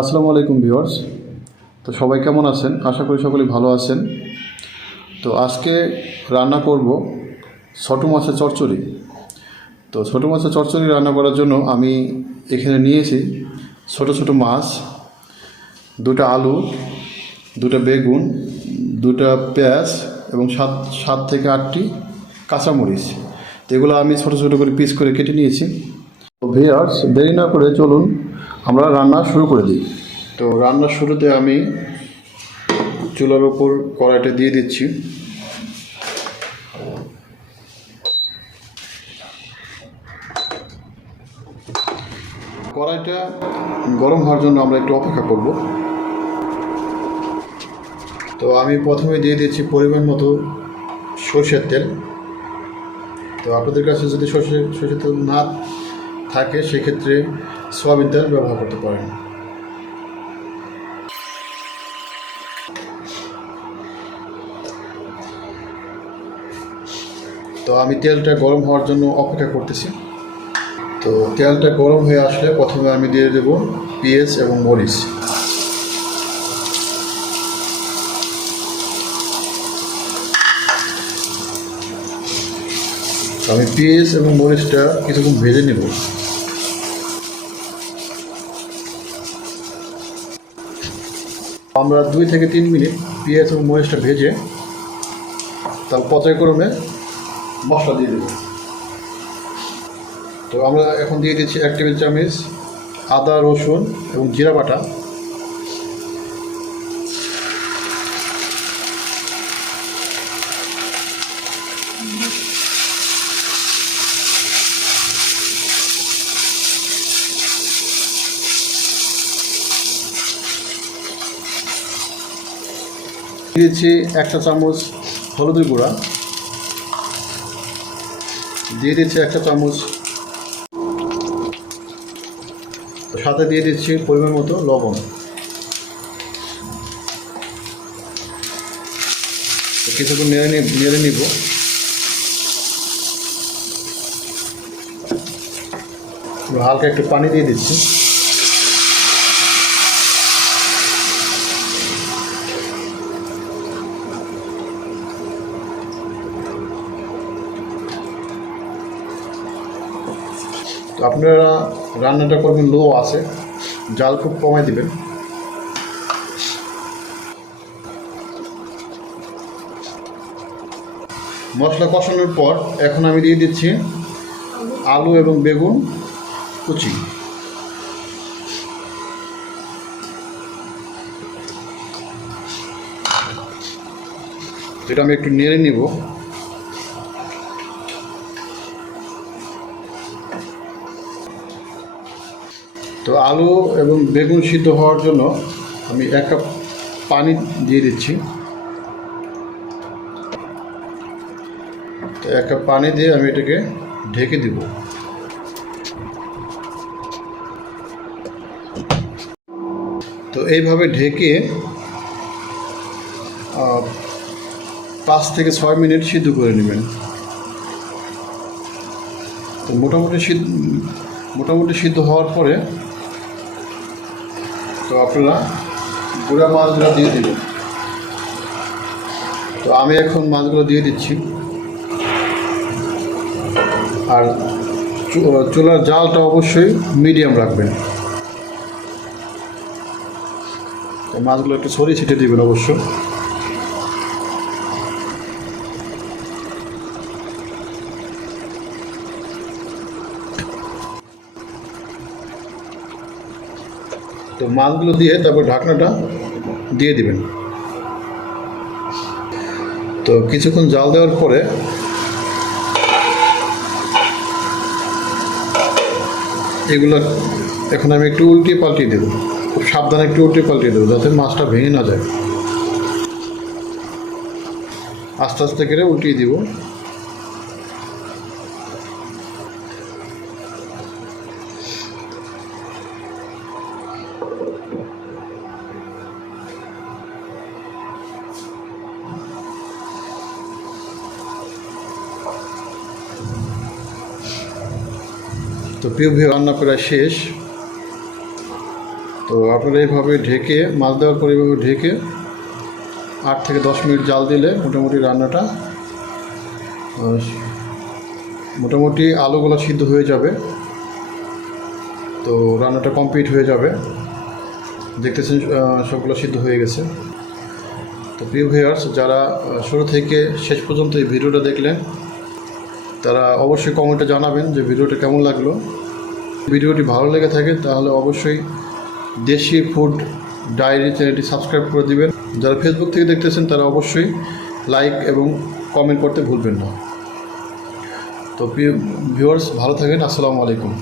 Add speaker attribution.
Speaker 1: আসসালামু আলাইকুম ভিউয়ার্স। তো সবাই কেমন আছেন? আশা করি সকলেই ভালো আছেন। তো আজকে রান্না করব ছোটো মাছের চচ্চড়ি। তো ছোটো মাছের চচ্চড়ি রান্না করার জন্য আমি এখানে নিয়েছি ছোট ছোট মাছ, দুটা আলু, দুটা বেগুন, দুটা পেঁয়াজ এবং সাত সাত থেকে আটটি কাঁচামরিচ। তো এগুলো আমি ছোটো ছোটো করে পিস করে কেটে নিয়েছি। ভিয়ার্স দেরি না করে চলুন, আমরা রান্না শুরু করে দিই। তো রান্নার শুরুতে আমি চুলার ওপর কড়াইটা দিয়ে দিচ্ছি। কড়াইটা গরম হওয়ার জন্য আমরা একটু অপেক্ষা করব। তো আমি প্রথমে দিয়ে দিচ্ছি পরিমাণ মতো সর্ষের তেল। তো আপনাদের কাছে যদি সর্ষে সর্ষের তেল না থাকে, সেক্ষেত্রে সোয়াবিন তেল ব্যবহার করতে পারেন। তো আমি তেলটা গরম হওয়ার জন্য অপেক্ষা করতেছি। তো তেলটা গরম হয়ে আসলে প্রথমে আমি দিয়ে দেব পেঁয়াজ এবং মরিচ। আমি পেঁয়াজ এবং মরিচটা কিছুক্ষণ ভেজে নেব। আমরা দুই থেকে তিন মিনিট পেঁয়াজ এবং মরিচটা ভেজে তার পর্যায়ক্রমে মশলা দিয়ে দেব। তো আমরা এখন দিয়ে দিচ্ছি এক টেবিল চামচ আদা, রসুন এবং জিরা বাটা। দিয়েছি একটা চামচ হলুদের গুঁড়া। দিয়ে দিচ্ছি একটা চামচ সাথে দিয়ে দিচ্ছি পরিমাণ মতো লবণ। কিছুক্ষণ নেড়ে নেড়ে নিব। হালকা একটু পানি দিয়ে দিচ্ছি। তো আপনারা রান্নাটা করবেন, লো আছে। জাল খুব কমাই দিবেন। মশলা কষানোর পর এখন আমি দিয়ে দিচ্ছি আলু এবং বেগুন কুচি। এটা আমি একটু নেড়ে নিব। তো আলু এবং বেগুন সিদ্ধ হওয়ার জন্য আমি এক কাপ পানি দিয়ে দিচ্ছি। তো এক কাপ পানি দিয়ে আমি এটাকে ঢেকে দিব। তো এইভাবে ঢেকে পাঁচ থেকে ছয় মিনিট সিদ্ধ করে নেবেন। তো মোটামুটি সিদ্ধ মোটামুটি সিদ্ধ হওয়ার পরে তো আপনারা গুঁড়া মাছগুলো দিয়ে দিবেন। তো আমি এখন মাছগুলো দিয়ে দিচ্ছি। আর চুলার জালটা অবশ্যই মিডিয়াম রাখবেন। মাছগুলো একটু ছড়িয়ে ছিটিয়ে দেবেন অবশ্য। তো মাছগুলো দিয়ে তারপর ঢাকনাটা দিয়ে দিবেন। তো কিছুক্ষণ জাল দেওয়ার পরে এগুলো এখন আমি একটু উল্টিয়ে পাল্টিয়ে দেবো। খুব সাবধানে একটু উল্টিয়ে পাল্টিয়ে দেবো যাতে মাছটা ভেঙে না যায়। আস্তে আস্তে করে উল্টিয়ে দিব। তো ভিউ রান্না প্রায় শেষ। তো আপনারা এইভাবে ঢেকে, মাছ দেওয়ার পর এইভাবে ঢেকে আট থেকে দশ মিনিট জাল দিলে মোটামুটি রান্নাটা মোটামুটি আলুগুলো সিদ্ধ হয়ে যাবে। তো রান্নাটা কমপ্লিট হয়ে যাবে। দেখতেছেন সবগুলো সিদ্ধ হয়ে গেছে। তো প্রিয় ভিউয়ার্স যারা শুরু থেকে শেষ পর্যন্ত এই ভিডিওটা দেখলেন তারা অবশ্যই কমেন্টে জানাবেন যে ভিডিওটা কেমন লাগল। ভিডিওটি ভালো লেগে থাকে তাহলে অবশ্যই দেশি ফুড ডায়েরি চ্যানেলটি সাবস্ক্রাইব করে দিবেন। যারা ফেসবুক থেকে দেখতেছেন তারা অবশ্যই লাইক এবং কমেন্ট করতে ভুলবেন না। তো ভিউয়ার্স ভালো থাকেন, আসসালামু আলাইকুম।